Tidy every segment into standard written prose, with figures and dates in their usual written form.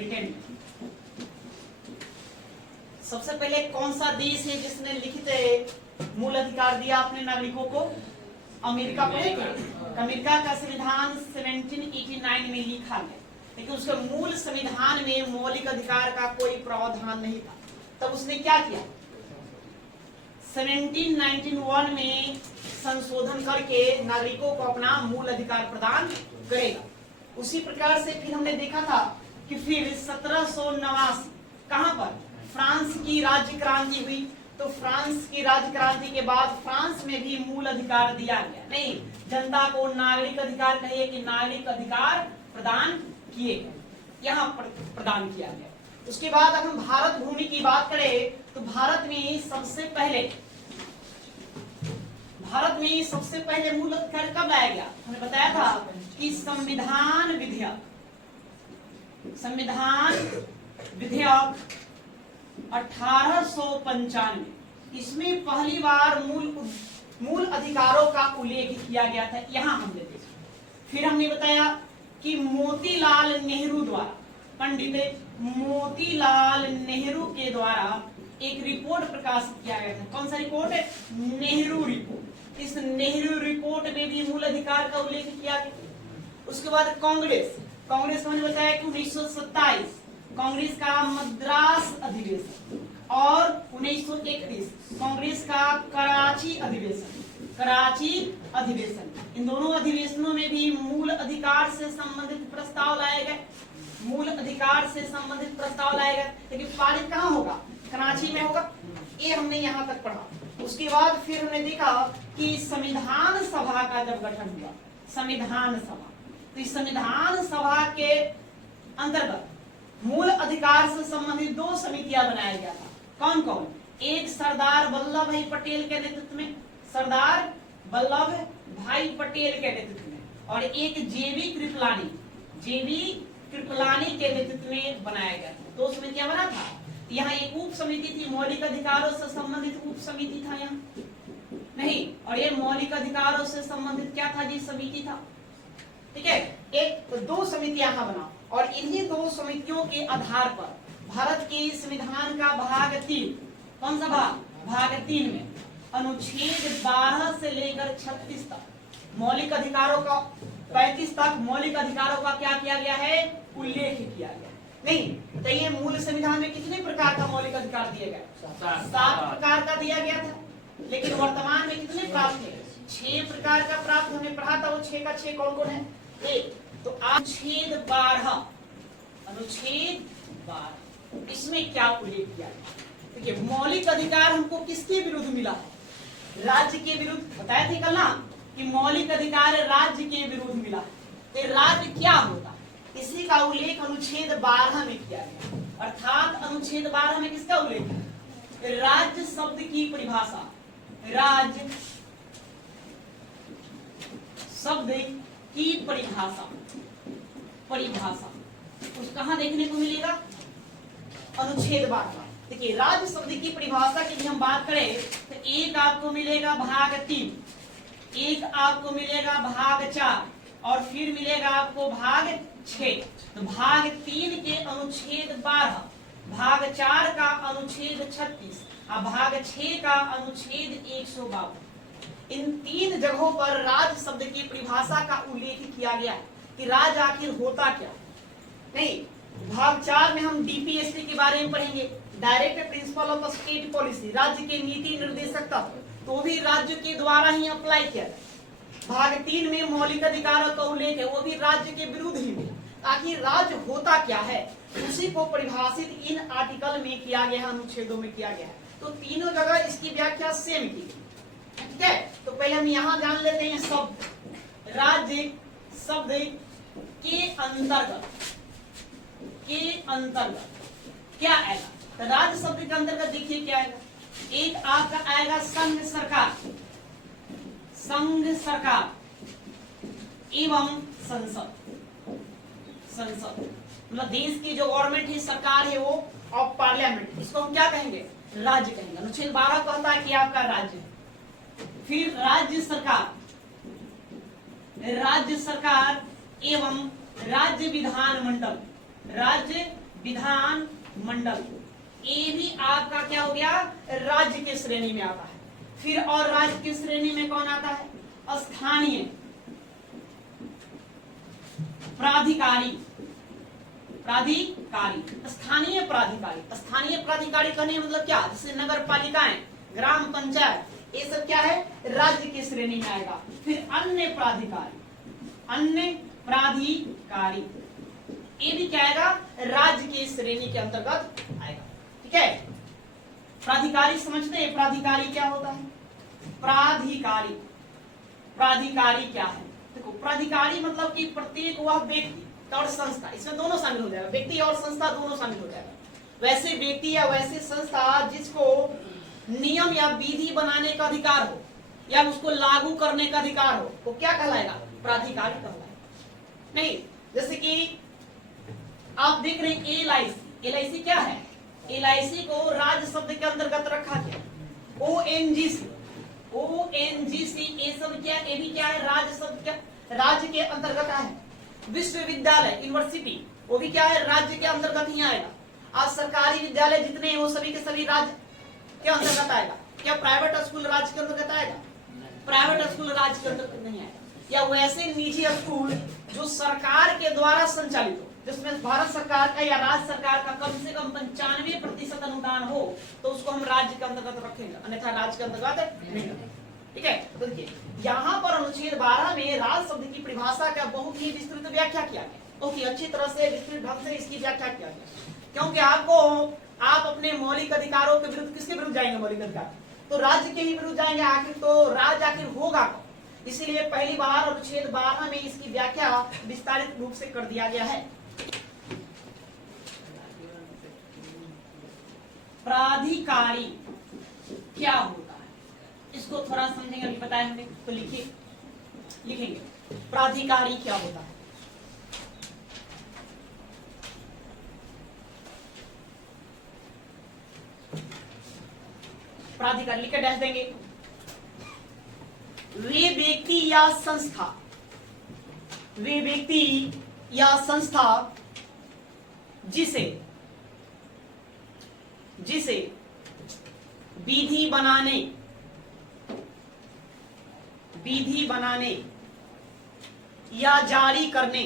Britain में। सबसे पहले कौन सा देश है जिसने लिखित मूल अधिकार दिया अपने नागरिकों को? अमेरिका पढ़ेंगे। अमेरिका का संविधान 1789 में लिखा गया, लेकिन उसके मूल संविधान में मौलिक अधिकार का कोई प्रावधान नहीं था। तब उसने क्या किया? 1791 में संशोधन करके नागरिकों को अपना मूल अधिकार प्रदान करेगा। उसी प्रकार से फिर हमने देखा था कि फिर 1789 कहां पर फ्रांस की राज्य क्रांति हुई। तो फ्रांस की राज्य क्रांति के बाद फ्रांस में भी मूल अधिकार दिया गया। नहीं, जनता को नागरिक अधिकार कहिए कि नागरिक अधिकार प्रदान किए गए, यहाँ प्रदान किया गया। उसके बाद अगर हम भारत भूमि की बात करें तो भारत में सबसे पहले मूल अधिकार कब लाया गया? हमने बताया था कि संविधान विधेयक 1895, इसमें पहली बार मूल अधिकारों का उल्लेख किया गया था। यहां हमने देखा। फिर हमने बताया कि मोतीलाल नेहरू द्वारा, पंडित मोतीलाल नेहरू के द्वारा एक रिपोर्ट प्रकाशित किया गया था। कौन सा रिपोर्ट है? नेहरू रिपोर्ट। इस नेहरू रिपोर्ट में भी मूल अधिकार का उल्लेख किया गया। उसके बाद कांग्रेस को हमने बताया कि 1927 कांग्रेस का मद्रास अधिवेशन और 1931 कांग्रेस का कराची अधिवेशन, इन दोनों अधिवेशनों में भी मूल अधिकार से संबंधित प्रस्ताव लाए गए। लेकिन पारित कहाँ होगा? कराची में होगा। ये हमने यहाँ तक पढ़ा। उसके बाद फिर हमने देखा कि संविधान सभा का जब गठन हुआ, संविधान सभा, तो इस संविधान सभा के अंतर्गत मूल अधिकार से संबंधित 2 समितियां बनाया गया था। कौन कौन? एक सरदार वल्लभ भाई पटेल के नेतृत्व में, और एक जेबी कृपलानी के नेतृत्व में बनाया गया था। 2 समितियां बना था। यहाँ एक उप समिति थी, मौलिक अधिकारों से संबंधित उप समिति था यहाँ नहीं, और ये मौलिक अधिकारों से संबंधित क्या था जी? समिति था। ठीक है, 2 समितियां यहाँ बना, और इन्हीं 2 समितियों के आधार पर भारत के संविधान का भाग 3, कौन सा भाग? भाग 3 में अनुच्छेद 12 से लेकर 36 तक मौलिक अधिकारों का 35 तक मौलिक अधिकारों का क्या किया गया है? उल्लेख किया गया। नहीं तो ये मूल संविधान में कितने प्रकार का मौलिक अधिकार दिया गया? 7 प्रकार का दिया गया था। लेकिन वर्तमान में कितने प्राप्त है? 6 प्रकार का प्राप्त। हमने पढ़ा था वो 6 का 6 कौन कौन है? एक तो अनुच्छेद 12, इसमें क्या उल्लेख किया गया? देखिए, मौलिक अधिकार हमको किसके विरुद्ध मिला है? राज्य के विरुद्ध। बताया थे कल ना कि मौलिक अधिकार राज्य के विरुद्ध मिला है। तो राज्य क्या होता है, इसी का उल्लेख अनुच्छेद 12 में किया गया। अर्थात अनुच्छेद 12 में किसका उल्लेख है? राज्य शब्द की परिभाषा, राज्य शब्द की परिभाषा उस कहां देखने को मिलेगा? अनुच्छेद 12। देखिए, राज्य शब्द की परिभाषा की हम बात करें तो एक आपको मिलेगा भाग 3, एक आपको मिलेगा भाग 4, और फिर मिलेगा आपको भाग 6। तो भाग 3 के अनुच्छेद 12, भाग 4 का अनुच्छेद 36 और भाग 6 का अनुच्छेद 152। इन 3 जगहों पर राज्य शब्द की परिभाषा का उल्लेख किया गया है कि राज्य आखिर होता क्या। नहीं, भाग 4 में हम डीपीएसटी के बारे में पढ़ेंगे, direct principle of state policy, राज्य के नीति निर्देशक तत्व, तो भी राज्य के द्वारा ही अप्लाई किया जाए। भाग 3 में मौलिक अधिकारों का उल्लेख है, वो भी राज्य के विरुद्ध ही मिला। आखिर राज्य होता क्या है, उसी को परिभाषित इन आर्टिकल में किया गया है, अनुच्छेदों में किया गया है। तो तीनों जगह इसकी व्याख्या सेम की। ठीक है, तो पहले हम यहाँ जान लेते हैं शब्द। राज्य शब्द के अंतर्गत क्या आएगा? तो राज्य शब्द के अंतर्गत देखिए क्या आएगा। एक आपका आएगा संघ सरकार एवं संसद। मतलब देश की जो गवर्नमेंट है, सरकार है, वो ऑफ पार्लियामेंट, इसको हम क्या कहेंगे? राज्य कहेंगे। अनुच्छेद 12 कहता है कि आपका राज्य है। फिर राज्य सरकार एवं राज्य विधान मंडल, ये भी आपका क्या हो गया, राज्य के श्रेणी में आता है। फिर और राज्य की श्रेणी में कौन आता है, स्थानीय प्राधिकारी, स्थानीय प्राधिकारी। स्थानीय प्राधिकारी कहने का मतलब क्या, जैसे नगर पालिकाएं, ग्राम पंचायत, ये सब क्या है, राज्य की श्रेणी में आएगा। फिर अन्य प्राधिकारी, ये भी क्या आएगा, राज्य की श्रेणी के अंतर्गत आएगा। ठीक है, प्राधिकारी समझते हैं, प्राधिकारी क्या होता है, प्राधिकारी क्या है, देखो प्राधिकारी मतलब कि प्रत्येक वह व्यक्ति और संस्था, इसमें दोनों शामिल हो जाएगा, व्यक्ति और संस्था दोनों शामिल हो जाएगा। वैसे व्यक्ति या वैसे संस्था जिसको नियम या विधि बनाने का अधिकार हो या उसको लागू करने का अधिकार हो, वो क्या कहलाएगा, प्राधिकारी कहलाएगा। नहीं, जैसे कि आप देख रहे हैं एलआईसी क्या है, एलआईसी को राज्य शब्द के अंतर्गत रखा गया। ओएनजीसी ये सब क्या, ये भी क्या है, राज्य शब्द क्या, राज्य के अंतर्गत है। विश्वविद्यालय, यूनिवर्सिटी, वो भी क्या है, राज्य के अंतर्गत ही आएगा। आज सरकारी विद्यालय जितने हैं वो सभी के सभी राज्य के अंतर्गत आएगा। क्या प्राइवेट स्कूल राज्य के अंतर्गत आएगा, प्राइवेट स्कूल राज्य के अंतर्गत नहीं आएगा। या वैसे निजी स्कूल जो सरकार के द्वारा संचालित हो, जिसमें भारत सरकार का या राज्य सरकार का कम से कम 95% अनुदान हो, तो उसको हम राज्य के अंतर्गत रखेंगे, अन्यथा राज्य के अंतर्गत नहीं रखेंगे। ठीक है, तो देखिए यहाँ पर अनुच्छेद 12 में राज्य शब्द की परिभाषा का बहुत ही विस्तृत व्याख्या किया गया, बहुत ही अच्छी तरह से विस्तृत ढंग से इसकी व्याख्या किया गया। क्योंकि आप अपने मौलिक अधिकारों के विरुद्ध किसके विरुद्ध जाएंगे, मौलिक अधिकार तो राज्य के ही विरुद्ध जाएंगे। आखिर तो राज्य आखिर होगा, इसीलिए पहली बार अनुच्छेद 12 में इसकी व्याख्या विस्तारित रूप से कर दिया गया है। प्राधिकारी क्या होता है, इसको थोड़ा समझेंगे, अभी बताया हमने तो लिखेंगे प्राधिकारी क्या होता है। प्राधिकारी लिख के डैश देंगे, वे व्यक्ति या संस्था जिसे विधि बनाने या जारी करने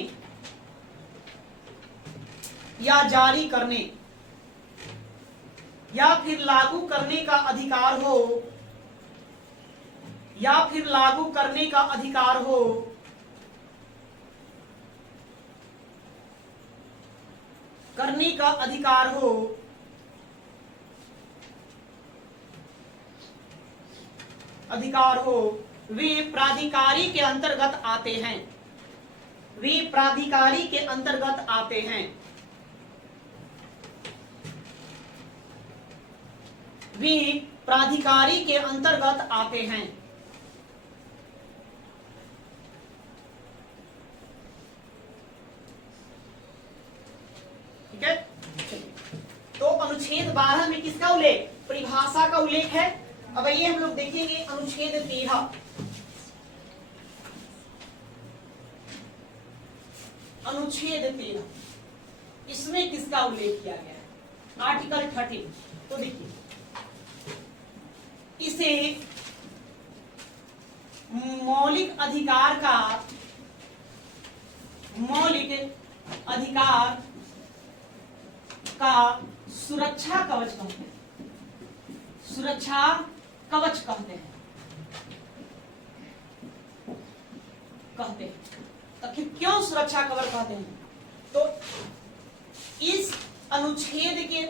या फिर लागू करने का अधिकार हो वे प्राधिकारी के अंतर्गत आते हैं। वे प्राधिकारी के अंतर्गत आते हैं। वे प्राधिकारी के अंतर्गत आते हैं। ठीक है, तो अनुच्छेद 12 में किसका उल्लेख, परिभाषा का उल्लेख है। अब ये हम लोग देखेंगे अनुच्छेद 13। अनुच्छेद 13 इसमें किसका उल्लेख किया गया है, आर्टिकल 13। तो देखिए इसे मौलिक अधिकार का सुरक्षा कवच कहते हैं। सुरक्षा कवच कहते हैं। आखिर क्यों सुरक्षा कवच कहते हैं, तो इस अनुच्छेद के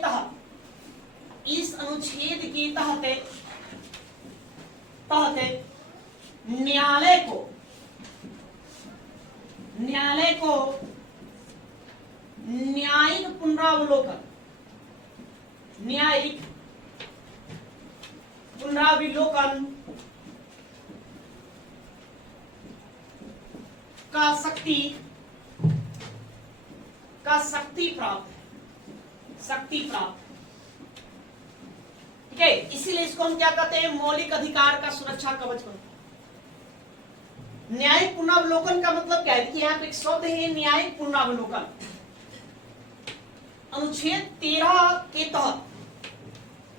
तहत न्यायालय को न्यायिक पुनरावलोकन का शक्ति प्राप्त है। ठीक है, इसीलिए इसको हम क्या कहते हैं, मौलिक अधिकार का सुरक्षा कवच कहते हैं। न्यायिक पुनरावलोकन का मतलब क्या है, देखिए यहाँ पे एक शब्द है न्यायिक पुनरावलोकन। अनुच्छेद 13 के तहत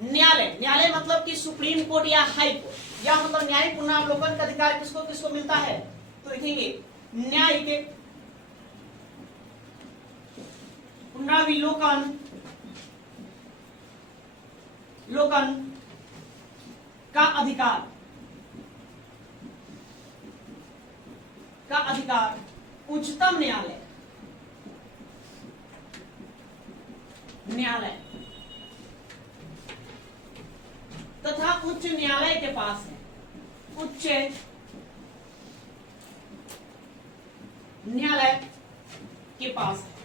न्यायालय, न्यायालय मतलब कि सुप्रीम कोर्ट या हाई कोर्ट, या मतलब न्यायिक पुनरावलोकन का अधिकार किसको किसको मिलता है, तो देखेंगे न्यायिक पुनरावलोकन लोकन का अधिकार उच्चतम न्यायालय तथा उच्च न्यायालय के पास है, उच्च न्यायालय के पास है,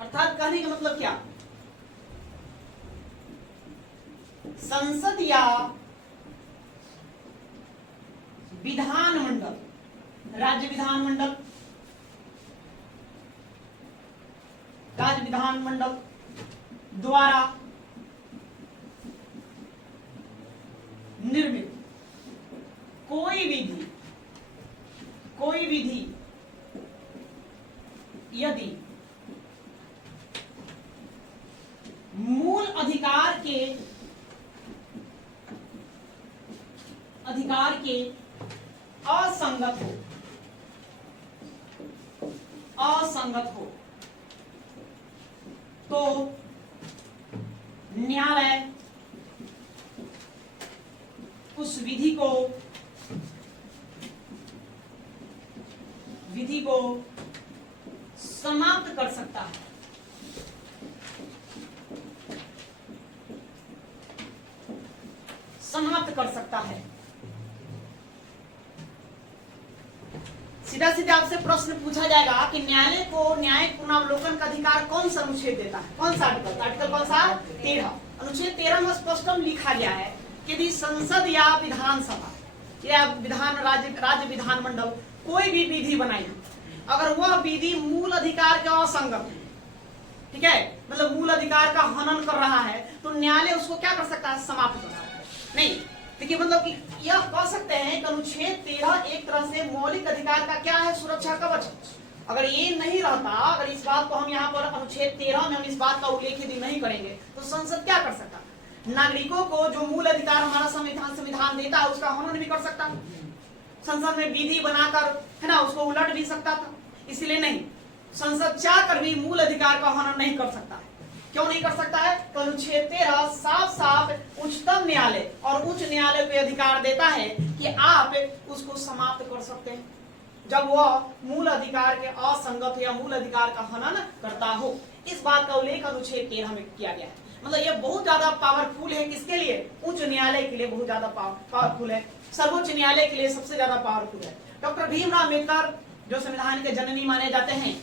अर्थात कहने का मतलब क्या, संसद या विधानमंडल, राज्य विधानमंडल द्वारा निर्मित कोई विधि यदि मूल अधिकार के असंगत हो तो न्यायालय उस विधि को समाप्त कर सकता है। सीधा सीधा आपसे प्रश्न पूछा जाएगा कि न्यायालय को न्यायिक पुनरावलोकन का अधिकार कौन सा अनुच्छेद देता है, कौन सा आर्टिकल कौन सा, 13। अनुच्छेद 13 में स्पष्ट लिखा गया है कि यदि संसद या विधानसभा या राज्य विधानमंडल कोई भी विधि बनाई, अगर वह विधि मूल अधिकार के असंगत है, ठीक है, मतलब मूल अधिकार का हनन कर रहा है, तो न्यायालय उसको क्या कर सकता है, समाप्त कर सकता है। नहीं, देखिए मतलब कि यह कह सकते हैं कि अनुच्छेद 13 एक तरह से मौलिक अधिकार का क्या है, सुरक्षा कवच। अगर ये नहीं रहता, अगर इस बात को हम यहाँ पर अनुच्छेद 13 में हम इस बात का उल्लेख यदि नहीं करेंगे, तो संसद क्या कर सकता, नागरिकों को जो मूल अधिकार हमारा संविधान देता है उसका हनन भी कर सकता, संसद में विधि बनाकर, है ना, उसको उलट भी सकता था। इसलिए नहीं, संसद चाहकर भी मूल अधिकार का हनन नहीं कर सकता है। क्यों नहीं कर सकता है, तो अनुच्छेद 13 साफ उच्चतम न्यायालय और उच्च न्यायालय को अधिकार देता है कि आप उसको समाप्त कर सकते हैं जब वह मूल अधिकार के असंगत या मूल अधिकार का हनन करता हो। इस बात का उल्लेख अनुच्छेद 13 में किया गया है। मतलब यह बहुत ज्यादा पावरफुल है, किसके लिए, उच्च न्यायालय के लिए बहुत ज्यादा पावरफुल है, सर्वोच्च न्यायालय के लिए सबसे ज्यादा पावरफुल है। डॉक्टर भीमराव अम्बेडकर जो संविधान के जननी माने जाते हैं,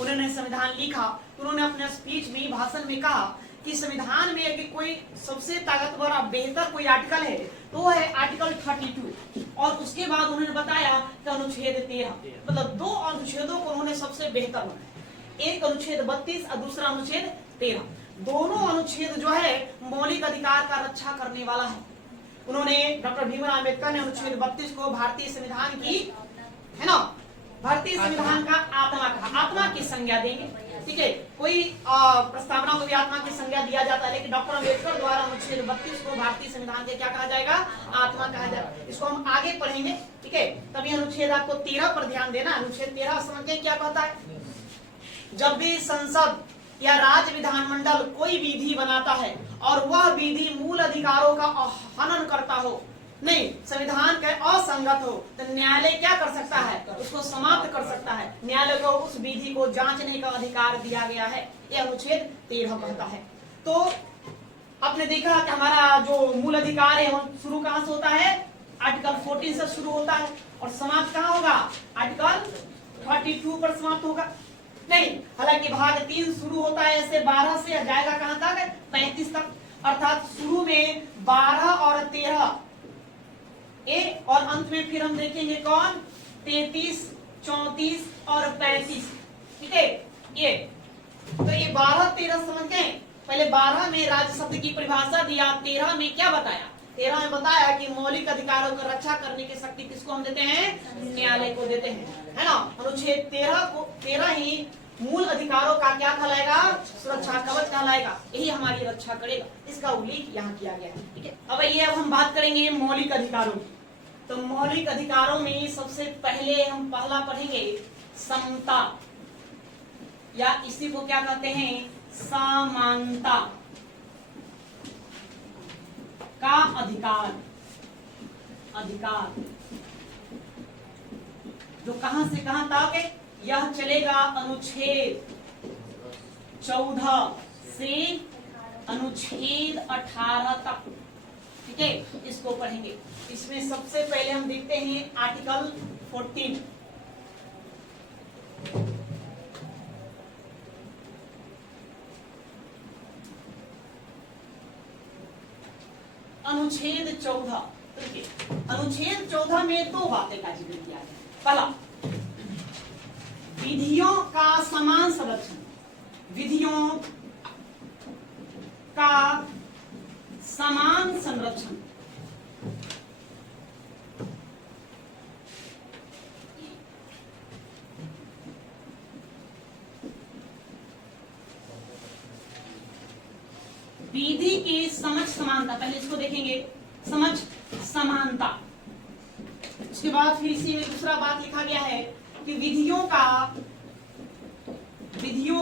उन्होंने संविधान लिखा, उन्होंने अपने स्पीच में, भाषण में कहा कि संविधान में यदि कोई सबसे ताकतवर और बेहतर कोई आर्टिकल है तो वो है आर्टिकल 32, और उसके बाद उन्होंने बताया कि अनुच्छेद 13, मतलब दो अनुच्छेदों को उन्होंने सबसे बेहतर बनाया, एक अनुच्छेद 32 और दूसरा अनुच्छेद 13। दोनों अनुच्छेद जो है मौलिक अधिकार का रक्षा करने वाला है। उन्होंने, डॉक्टर भीमराव अम्बेडकर ने अनुच्छेद 32 को भारतीय संविधान की, है ना, भारतीय संविधान का आत्मा कहा, आत्मा की संज्ञा देंगे, ठीक है। कोई प्रस्तावना को भी आत्मा की संज्ञा दिया जाता है, लेकिन डॉक्टर अम्बेडकर द्वारा अनुच्छेद 32 को भारतीय संविधान के क्या कहा जाएगा, आत्मा कहा जाएगा। इसको हम आगे पढ़ेंगे, ठीक है। तभी अनुच्छेद आपको 13 पर ध्यान देना। अनुच्छेद 13 समझ क्या कहता है, जब भी संसद या राज्य विधानमंडल कोई विधि बनाता है और वह विधि मूल अधिकारों का हनन करता हो, नहीं, संविधान के असंगत हो, तो न्यायालय क्या कर सकता है, उसको समाप्त कर सकता है। न्यायालय को उस विधि को जांचने का अधिकार दिया गया है, यह अनुच्छेद 13 कहता है। तो आपने देखा कि हमारा जो मूल अधिकार है वो शुरू कहां से होता है, आर्टिकल 14 से शुरू होता है, और समाप्त कहां होगा, आर्टिकल 32 पर समाप्त होगा। नहीं, हालांकि भाग 3 शुरू होता है ऐसे 12 से, जाएगा कहां तक, 35 तक, अर्थात शुरू में 12 और 13 और अंत में फिर हम देखेंगे कौन, 33, 34 और 35, ठीक है। ये तो ये 12, 13 समझ गए। पहले 12 में राज्य शब्द की परिभाषा दिया, 13 में क्या बताया 13 में बताया कि मौलिक अधिकारों की रक्षा करने की शक्ति किसको हम देते हैं? न्यायालय को देते हैं, है ना। अनुच्छेद 13 ही मूल अधिकारों का क्या कहलाएगा? सुरक्षा कवच कहलाएगा, यही हमारी रक्षा करेगा। इसका उल्लेख यहाँ किया गया है, ठीक है। अब हम बात करेंगे मौलिक अधिकारों की। तो मौलिक अधिकारों में सबसे पहले हम पहला पढ़ेंगे समता, या इसी को क्या कहते हैं? समानता का अधिकार। जो कहां से कहां तक? यह चलेगा अनुच्छेद 14 से अनुच्छेद 18 तक, ठीक है। इसको पढ़ेंगे। इसमें सबसे पहले हम देखते हैं आर्टिकल 14। अनुच्छेद 14, अनुच्छेद 14 में दो बातें का जिक्र किया है। पहला, विधियों का समान संरक्षण, विधियों का समान संरक्षण। विधि की समझ समानता, पहले इसको देखेंगे, समझ समानता। उसके बाद फिर इसी में दूसरा बात लिखा गया है कि विधियों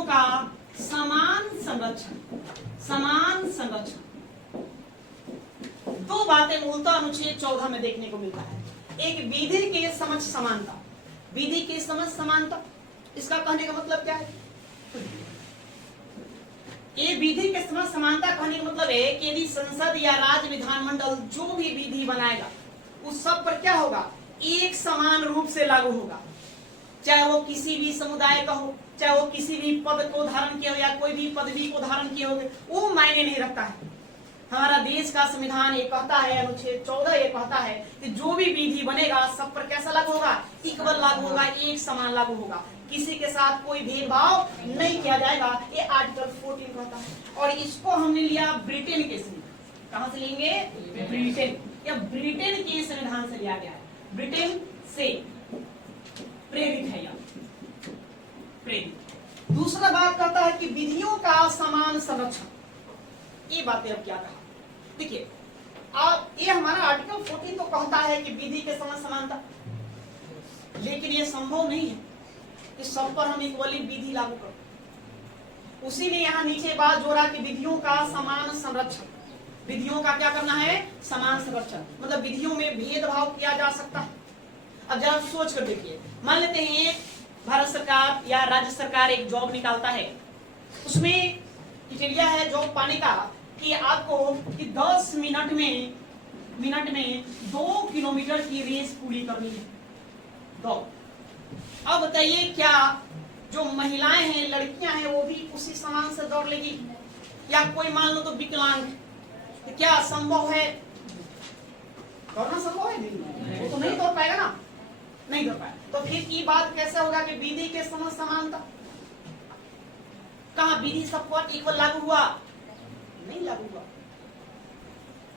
का समान संरक्षण, समान संरक्षण। दो बातें मूलतः अनुच्छेद 14 में देखने को मिलता है। एक विधि के समझ समानता, विधि के समझ समानता, इसका कहने का मतलब क्या है? ये विधि के समझ समानता कहने का मतलब है कि यदि संसद या राज्य विधानमंडल जो भी विधि बनाएगा उस सब पर क्या होगा? एक समान रूप से लागू होगा, चाहे वो किसी भी समुदाय का हो, चाहे वो किसी भी पद को धारण किया हो या कोई भी पदवी को धारण किए हो, वो मायने नहीं रखता है। हमारा देश का संविधान ये कहता है, अनुच्छेद 14 ये कहता है कि जो भी विधि बनेगा सब पर कैसा लागू होगा? इक्वल लागू होगा, एक समान लागू होगा, किसी के साथ कोई भेदभाव नहीं किया जाएगा। ये आर्टिकल 14 कहता है। और इसको हमने लिया ब्रिटेन के संविधान। कहां से लेंगे? ब्रिटेन, या ब्रिटेन के संविधान से लिया गया है, ब्रिटेन से प्रेरित है, या प्रेरित। दूसरा बात कहता है कि विधियों का समान संरक्षण। ये बातें अब क्या कहा? देखिए, आप ये हमारा आर्टिकल 14 तो कहता है कि विधि के समान समानता, लेकिन ये संभव नहीं है कि सब पर हम इक्वली विधि लागू करें। उसी ने यहाँ नीचे बात जोड़ा कि विधियों का समान संरक्षण। विधियों का क्या करना है? समान संरक्षण, मतलब विधियों में भेदभाव किया जा सकता है। अब जरा सोच कर देखिए, मान लेते हैं भारत सरकार या राज्य सरकार एक जॉब निकालता है, उसमें क्राइटेरिया है जॉब पाने का कि आपको कि 10 मिनट में 2 किलोमीटर की रेस पूरी करनी है, दौड़। अब बताइए, क्या जो महिलाएं हैं, लड़कियां हैं, वो भी उसी समान से दौड़ लेगी? या कोई मान लो तो विकलांग, तो क्या संभव है? दौड़ना संभव है? नहीं, वो तो नहीं दौड़ पाएगा ना, नहीं दौड़ पाएगा। तो फिर ये बात कैसे होगा कि विधि के समान समानता? कहाँ विधि सब पर इक्वल लागू हुआ? नहीं लागू हुआ।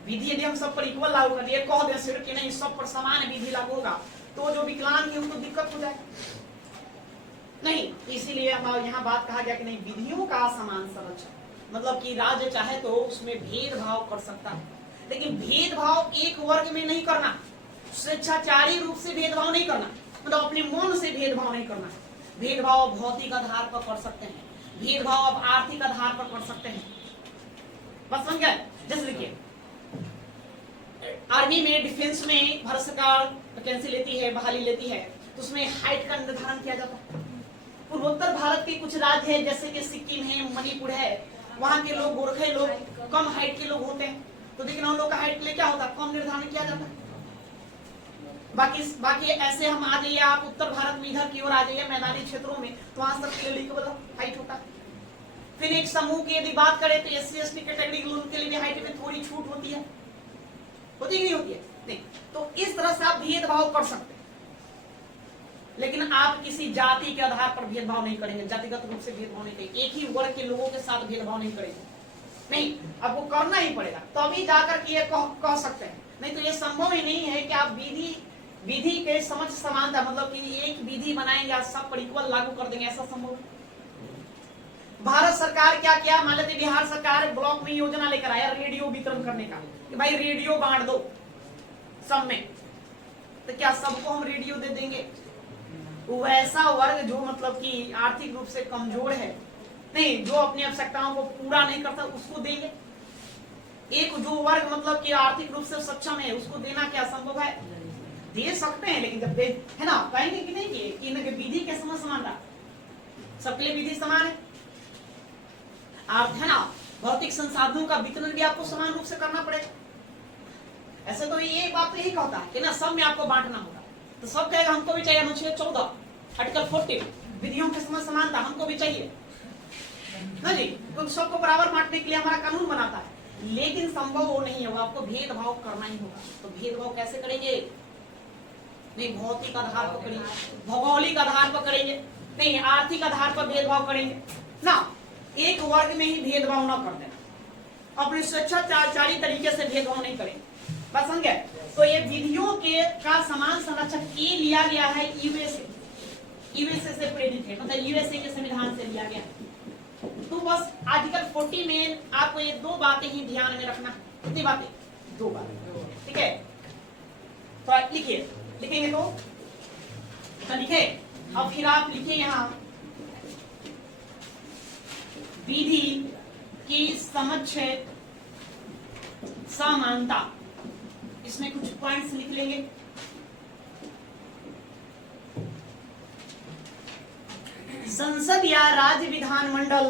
विधि यदि हम सब पर इक्वल लागू कर दिए, कह दे सिर्फ कि नहीं सब पर समान विधि लागू होगा, तो जो विकलांग है उनको दिक्कत हो जाए, नहीं। इसीलिए यहाँ बात कहा गया कि नहीं, विधियों का समान संरक्षण, मतलब कि राज्य चाहे तो उसमें भेदभाव कर सकता है, लेकिन भेदभाव एक वर्ग में नहीं करना, स्वेच्छाचारी रूप से भेदभाव नहीं करना, मतलब अपने मन से भेदभाव नहीं करना। भेदभाव भौतिक आधार पर कर सकते हैं, भेदभाव अब आर्थिक आधार पर कर सकते हैं। बस समझ गए? जैसे देखिए, आर्मी में, डिफेंस में भारत सरकार वैकेंसी लेती है, बहाली लेती है, तो उसमें हाइट का निर्धारण किया जाता है। पूर्वोत्तर भारत के कुछ राज्य है, जैसे कि सिक्किम है, मणिपुर है, वहां के लोग, गोरखे लोग कम हाइट के लोग होते हैं, तो लेकिन उन लोग का हाइट के लिए क्या होता है? कम निर्धारण किया जाता है। बाकी ऐसे हम आ जाइए, आप उत्तर भारत में इधर की ओर आ जाइए, मैदानी क्षेत्रों में, तो वहां सबके लिए हाइट होता है। फिर एक समूह की यदि बात करें तो SC/ST कैटेगरी के लोगों के लिए भी हाइट में थोड़ी छूट होती है, होती नहीं होती है? नहीं। तो इस तरह से आप भेदभाव कर सकते हैं, लेकिन आप किसी जाति के आधार पर भेदभाव नहीं करेंगे, जातिगत रूप से भेदभाव नहीं करेंगे, एक ही वर्ग के लोगों के साथ भेदभाव नहीं करेंगे। नहीं, आपको करना ही पड़ेगा, तो अभी जाकर के ये कह सकते हैं, नहीं तो ये संभव ही नहीं है कि आप विधि के समझ समानता, मतलब कि एक विधि बनाएंगे आप सब पर इक्वल लागू कर देंगे, ऐसा संभव है। भारत सरकार क्या किया, मान लेते बिहार सरकार ब्लॉक में योजना लेकर आया रेडियो वितरण करने का, कि भाई रेडियो बांट दो सब में, तो क्या सबको हम रेडियो दे देंगे? वैसा वर्ग जो मतलब कि आर्थिक रूप से कमजोर है, नहीं, जो अपनी आवश्यकताओं को पूरा नहीं करता उसको देंगे। एक जो वर्ग मतलब कि आर्थिक रूप से सक्षम है उसको देना क्या संभव है? दे सकते हैं, लेकिन जब दे, है ना, कहेंगे कि नहीं कि इनके विधि के समझ समान रहा, सबके लिए विधि समान है, आप है ना, भौतिक संसाधनों का वितरण भी आपको समान रूप से करना पड़ेगा। ऐसे तो ये बात तो यही कहता है कि ना सब में आपको बांटना होगा, तो सब कहेगा हमको भी चाहिए अनुच्छेद 14 आर्टिकल 40 विधियों के समझ समानता हमको भी चाहिए ना जी, तो सबको बराबर बांटने के लिए हमारा कानून बनाता है, लेकिन संभव वो नहीं होगा, आपको भेदभाव करना ही होगा। तो भेदभाव कैसे करेंगे? नहीं, भौतिक आधार पर करेंगे, भौगोलिक आधार पर करेंगे, नहीं आर्थिक आधार पर भेदभाव करेंगे ना, एक वर्ग में ही भेदभाव ना कर देना, अपनी स्वेच्छाचारी तरीके से भेदभाव नहीं करेंगे, बस समझे? तो ये विधियों के का समान संरक्षण ये लिया गया है यूएसए से प्रेरित है, मतलब यूएसए के संविधान से लिया गया है। तो बस आर्टिकल 40 में आपको ये दो बातें ही ध्यान में रखना, कितनी बातें? दो बातें, ठीक है? तो लिखिए, लिखेंगे तो लिखे, अब फिर आप लिखे यहाँ विधि की समुच्चय समानता, इसमें कुछ पॉइंट्स लिख लेंगे। संसद या राज्य विधानमंडल,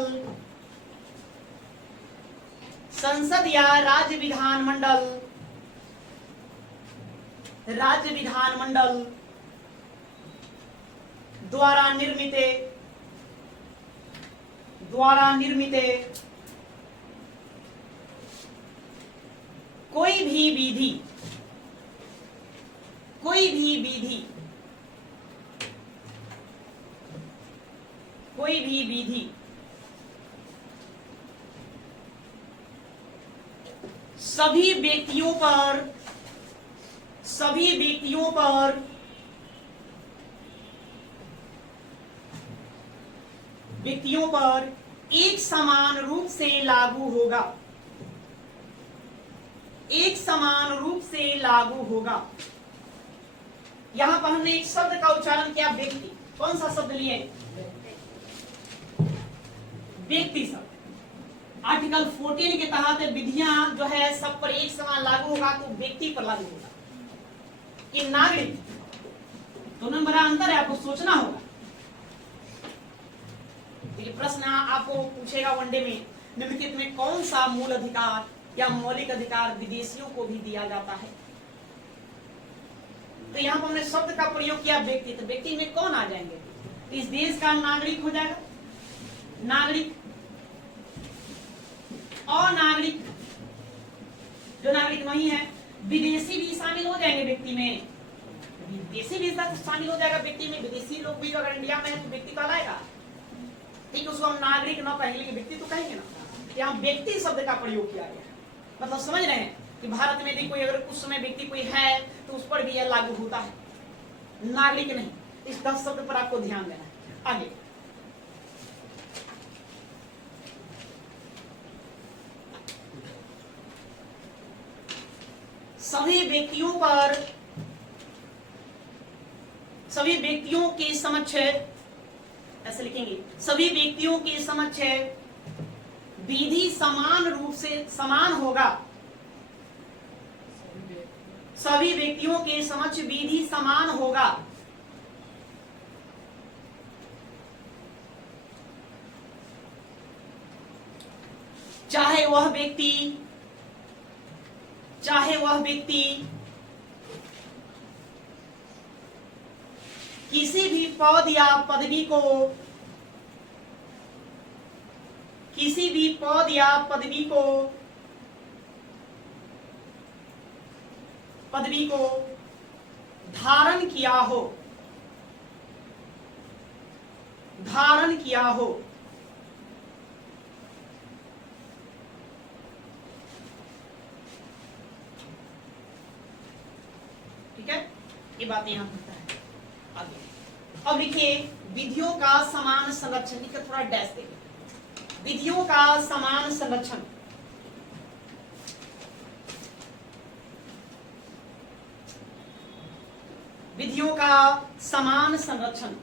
संसद या राज्य विधानमंडल, राज्य विधानमंडल द्वारा निर्मित कोई भी विधि सभी व्यक्तियों पर एक समान रूप से लागू होगा, एक समान रूप से लागू होगा। यहां पर हमने एक शब्द का उच्चारण किया, व्यक्ति। कौन सा शब्द लिए? व्यक्ति शब्द। आर्टिकल 14 के तहत विधियां जो है सब पर एक समान लागू होगा, तो व्यक्ति पर लागू होगा। ये नागरिक, दोनों में बड़ा अंतर है, आपको सोचना होगा। ये प्रश्न आपको पूछेगा वनडे में, निम्नलिखित में कौन सा मूल अधिकार या मौलिक अधिकार विदेशियों को भी दिया जाता है? तो यहाँ पर हमने शब्द का प्रयोग किया व्यक्ति, तो व्यक्ति में कौन आ जाएंगे? इस देश का नागरिक हो जाएगा, नागरिक, और नागरिक, जो नागरिक नहीं है, विदेशी भी शामिल हो जाएंगे व्यक्ति में, विदेशी भी शामिल हो जाएगा व्यक्ति में। विदेशी लोग भी अगर इंडिया में है तो व्यक्ति कहलाएगा, ठीक, उसको हम नागरिक न कहेंगे, व्यक्ति तो कहेंगे ना। यहाँ व्यक्ति शब्द का प्रयोग किया गया, मतलब समझ रहे हैं कि भारत में भी कोई अगर उस समय व्यक्ति कोई है तो उस पर भी यह लागू होता है, नागरिक नहीं। इस 10 शब्द पर आपको ध्यान देना है। आगे सभी व्यक्तियों के समक्ष, ऐसे लिखेंगे, सभी व्यक्तियों के समक्ष विधि समान रूप से समान होगा, सभी व्यक्तियों के समक्ष विधि समान होगा, चाहे वह व्यक्ति किसी भी पद या पदवी को धारण किया हो, ये बातें यहाँ होता है। आगे अब लिखिए विधियों का समान संरक्षण, लिखकर थोड़ा डैश देंगे। विधियों का समान संरक्षण, विधियों का समान संरक्षण।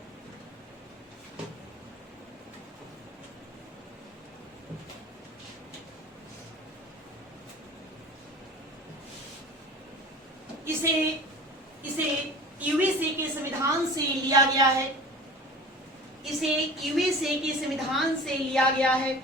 इसे यूएसए के संविधान से लिया गया है, इसे यूएसए के संविधान से लिया गया है।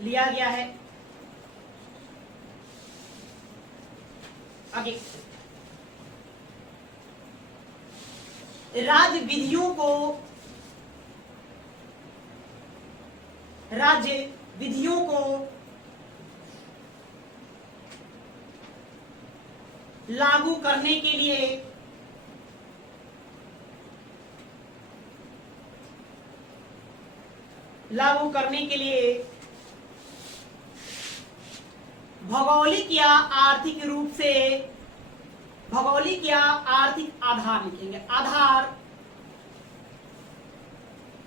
लिया गया है। आगे राज्य विधियों को लागू करने के लिए भौगोलिक या आर्थिक रूप से, भौगोलिक या आर्थिक आधार लिखेंगे, आधार,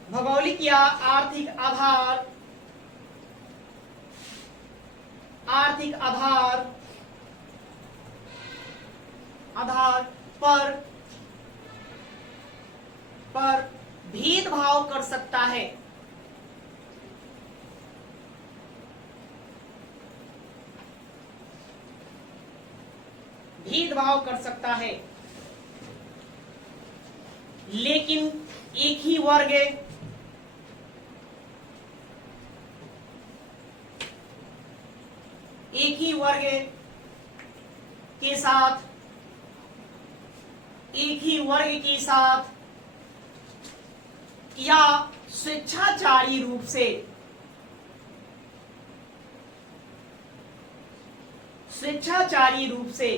भौगोलिक या आर्थिक आधार, आर्थिक आधार पर भेदभाव कर सकता है। भेदभाव कर सकता है, लेकिन एक ही वर्ग के साथ, एक ही वर्ग के साथ या स्वेच्छाचारी रूप से, स्वेच्छाचारी रूप से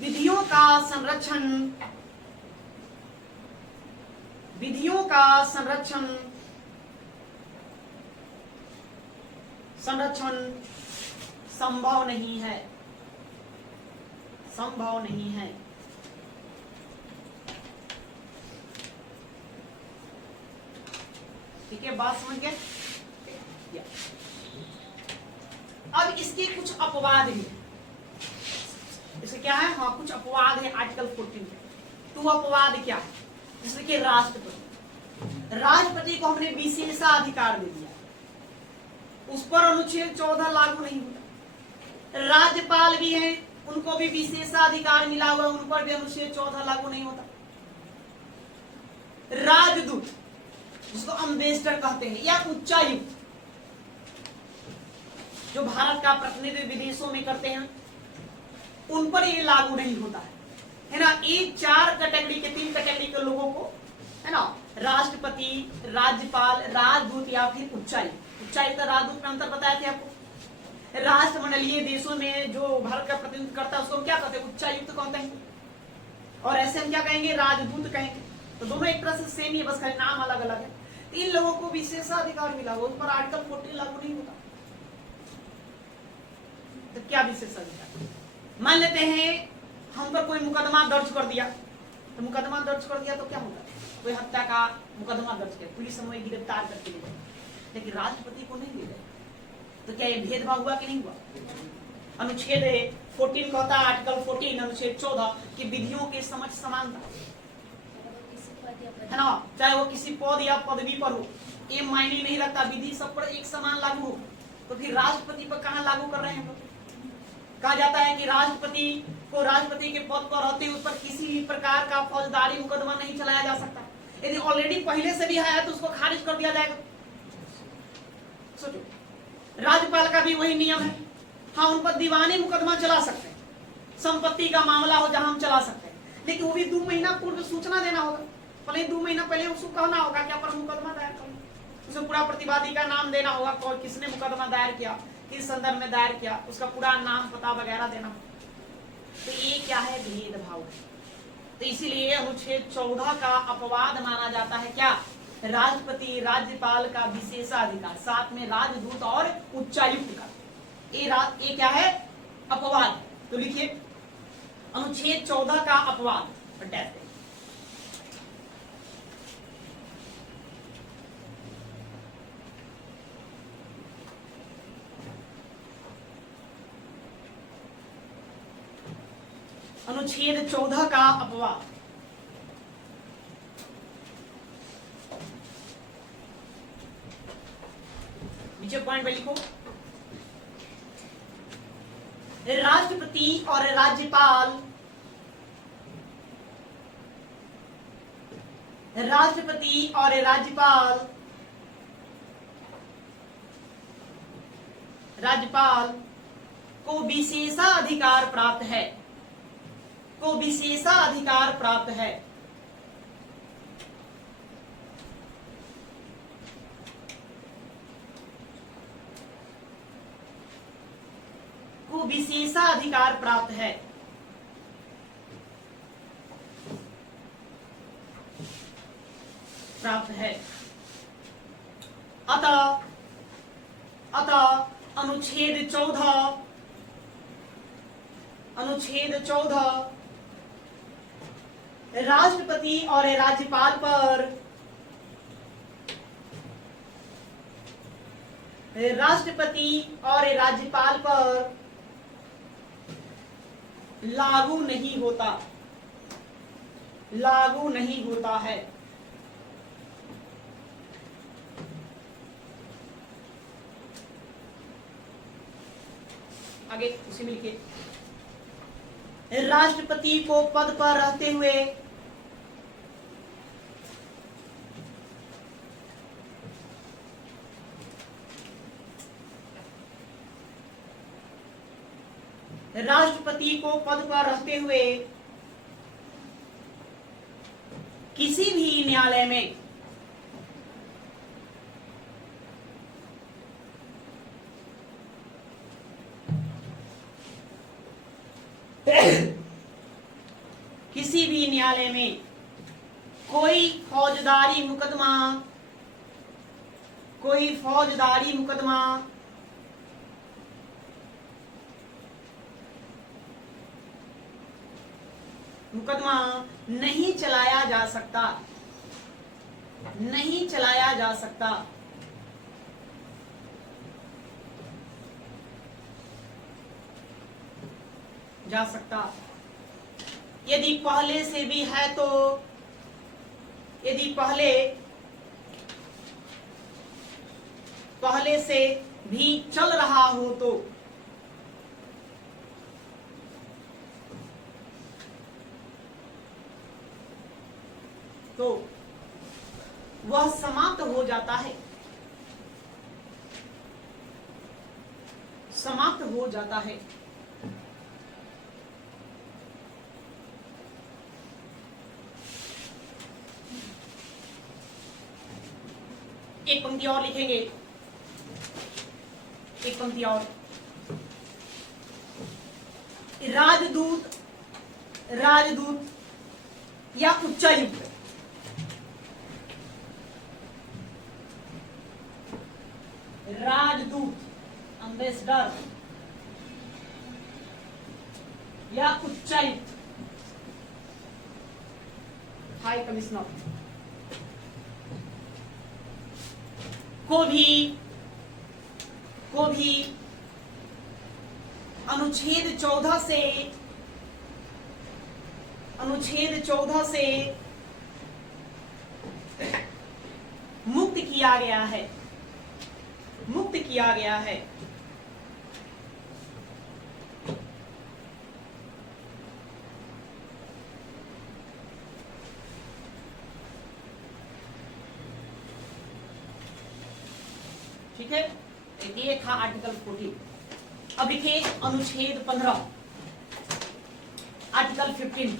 विधियों का संरक्षण, विधियों का संरक्षण संभव नहीं है, संभव नहीं है। ठीक है, बात समझ गए? अब इसके कुछ अपवाद हैं। इसके क्या है? हाँ, कुछ अपवाद है आर्टिकल 14 के। तो अपवाद क्या है? जैसे कि राष्ट्रपति, राष्ट्रपति को हमने विशेषाधिकार दे दिया, उस पर अनुच्छेद 14 लागू नहीं होता। राज्यपाल भी हैं, उनको भी विशेषाधिकार मिला हुआ, उन पर भी अनुच्छेद 14 लागू नहीं होता। राजदूत, जिसको अम्बेसडर कहते हैं, या उच्चायुक्त, जो भारत का प्रतिनिधित्व विदेशों में करते हैं, उन पर ये लागू नहीं होता है ना। ये 4 कैटेगरी के, 3 कैटेगरी के लोगों को, है ना, राष्ट्रपति, राज्यपाल, राजदूत या फिर उच्चायुक्त। उच्चायुक्त और राजदूत में अंतर बताया थे आपको। राष्ट्रमंडलीय देशों में जो भारत का प्रतिनिधित्व करता है उसको हम क्या कहते हैं? उच्चायुक्त कहते हैं। और ऐसे हम क्या कहेंगे? राजदूत कहेंगे। तो दोनों एक तरह से सेम ही है, बस खाली नाम अलग अलग है। इन लोगों को विशेषाधिकार मिला हुआ, उस पर आर्टिकल 14 लागू नहीं होता। तो क्या विशेषाधिकार? मान लेते हैं हम पर कोई मुकदमा दर्ज कर दिया, तो मुकदमा दर्ज कर दिया तो क्या होगा? कोई हत्या का मुकदमा दर्ज किया, पुलिस हमें गिरफ्तार करके ले जाए, लेकिन राष्ट्रपति को नहीं ले जाए, तो क्या ये भेदभाव हुआ कि नहीं हुआ? अनुच्छेद 14 कहता है, आर्टिकल 14 अनुच्छेद 14 कि विधियों के समझ समानता, है ना, चाहे वो किसी पद या पदवी पर हो, ये मायने नहीं रखता, विधि सब पर एक समान लागू हो। तो फिर राष्ट्रपति पर कहां लागू कर रहे हैं हम लोग? कहा जाता है कि राष्ट्रपति को राष्ट्रपति के पद पर रहते हुए उस पर किसी भी प्रकार का फौजदारी मुकदमा नहीं चलाया जा सकता। यदि ऑलरेडी पहले से भी है तो उसको खारिज कर दिया जाएगा। सोचो, राज्यपाल का भी वही नियम है। हाँ, उन पर दीवानी मुकदमा चला सकते हैं, संपत्ति का मामला हो जहां हम चला सकते हैं, लेकिन वो भी 2 महीना पूर्व सूचना देना होगा। पहले 2 महीना पहले उसको कहना होगा कि पर मुकदमा दायर करो, उसे पूरा प्रतिवादी का नाम देना होगा, कौन किसने मुकदमा दायर किया, किस संदर्भ में दायर किया, उसका पूरा नाम पता वगैरह देना। तो ये क्या है? भेदभाव है। तो इसीलिए अनुच्छेद 14 का अपवाद माना जाता है क्या? राष्ट्रपति राज्यपाल का विशेषाधिकार, साथ में राजदूत और उच्चायुक्त का। ये क्या है? अपवाद। तो लिखिए अनुच्छेद 14 का अपवाद। अनुच्छेद 14 का अपवाद। नीचे पॉइंट पे लिखो, राष्ट्रपति और राज्यपाल, राष्ट्रपति और राज्यपाल को विशेषाधिकार प्राप्त है, को विशेषाधिकार प्राप्त है। को विशेषाधिकार प्राप्त है। प्राप्त है। अतः अनुच्छेद 14 राष्ट्रपति और राज्यपाल पर लागू नहीं होता है। आगे उसी में लिखिए, राष्ट्रपति को पद पर रहते हुए किसी भी न्यायालय में कोई फौजदारी मुकदमा नहीं चलाया जा सकता। यदि पहले से भी है तो, यदि पहले से भी चल रहा हो तो वह समाप्त हो जाता है। एक पंक्ति और लिखेंगे, एक पंक्ति और। राजदूत या उच्चायुक्त, राजदूत एम्बेसडर या उच्चायुक्त हाई कमिश्नर को भी अनुच्छेद 14 से मुक्त किया गया है। ठीक है, ये था आर्टिकल 14। अब लिखिए अनुच्छेद 15, आर्टिकल 15।